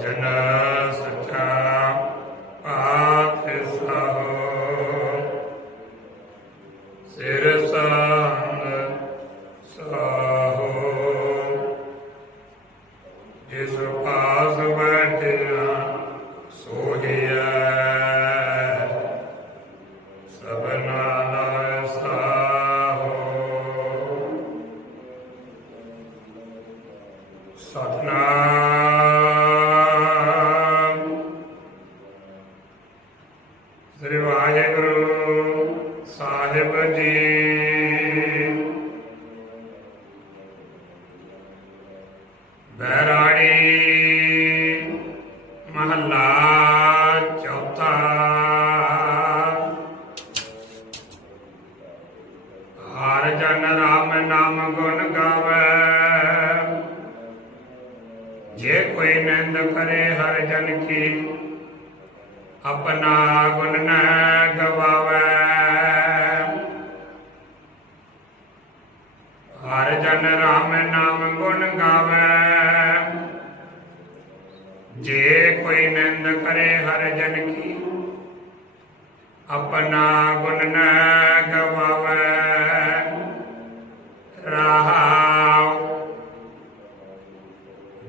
ਜਨਾ ਸਚਾ ਪਾਤਿਸਾਹੋ ਸਿਰ ਸੰਗ ਸਾਹੋ। ਜਿਸ ਪਾਸ ਬੈਠਿਆ ਸੋਹਿਆ। ਸਭਨਾ ਨਾਲ ਸਾਹੋ। ਸਤਨਾਮ ਸਾਹਿਬ ਜੀ। ਬੈਰਾੜੀ ਮਹੱਲਾ ਚੌਥਾ। ਹਰ ਜਨ ਰਾਮ ਨਾਮ ਗੁਣ ਗਾਵੇ। ਜੇ ਕੋਈ ਨਿੰਦ ਕਰੇ, ਹਰ ਜਨ ਕੀ ਆਪਣਾ ਗੁਣ ਨ। ਹਰ ਜਨ ਰਾਮ ਨਾਮ ਗੁਣ ਗਾਵੇ। ਜੇ ਕੋਈ ਨਿੰਦ ਕਰੇ ਹਰ ਜਨ ਕੀ, ਆਪਣਾ ਗੁਣ ਨਾ ਗਵਾਵੇ। ਰਹਾਉ,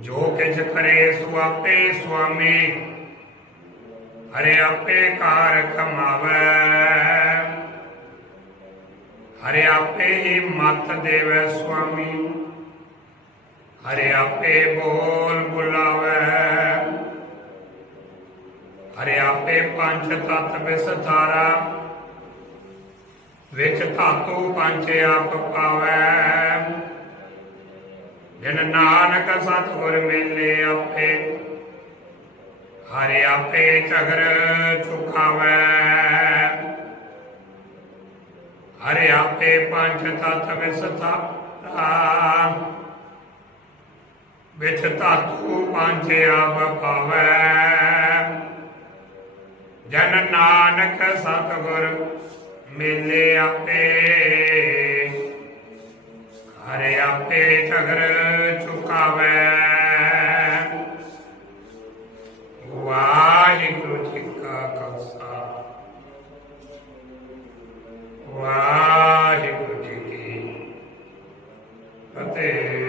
ਜੋ ਕਿਛ ਕਰੇ ਸੋ ਆਪੇ ਸੁਆਮੀ, ਹਰੇ ਆਪੇ ਕਾਰ ਕਮਾਵੇ। ਹਰੇ ਆਪੇ ਹੀ ਮਤ ਦੇਵੈ ਸੁਆਮੀ। ਹਰੇ ਆਪੇ ਬੋਲ ਬੁਲਾਵੇ। ਹਰੇ ਆਪੇ ਪੰਜ ਤਤ ਵਿਸਥਾਰਾ ਵਿੱਚ ਧਾਤੂ ਪੰਜ ਆਪ ਪਾਵੇ। ਜਨ ਨਾਨਕ ਸਤਿਗੁਰ ਮੇਲੇ ਆਪੇ, ਹਰਿ ਆਪੇ ਝਗਰ ਚੁਖਾਵੇ ਹਰਿ ਆਪੇ ਪੰਜ ਤਤ ਵਿਸਥਾਰਾ ਵਿੱਚ ਧਾਤੂ ਪੰਜ ਆਪ ਜਨ ਨਾਨਕ ਸਤਿਗੁਰ ਮੇਲੇ ਆਪੇ। ਹਰੇ ਆਪੇ ਝਗਰ ਚੁਕਾਵੇ। ਵਾਹਿਗੁਰੂ ਜੀ ਕਾ ਖਾਲਸਾ। ਵਾਹਿਗੁਰੂ Tant'è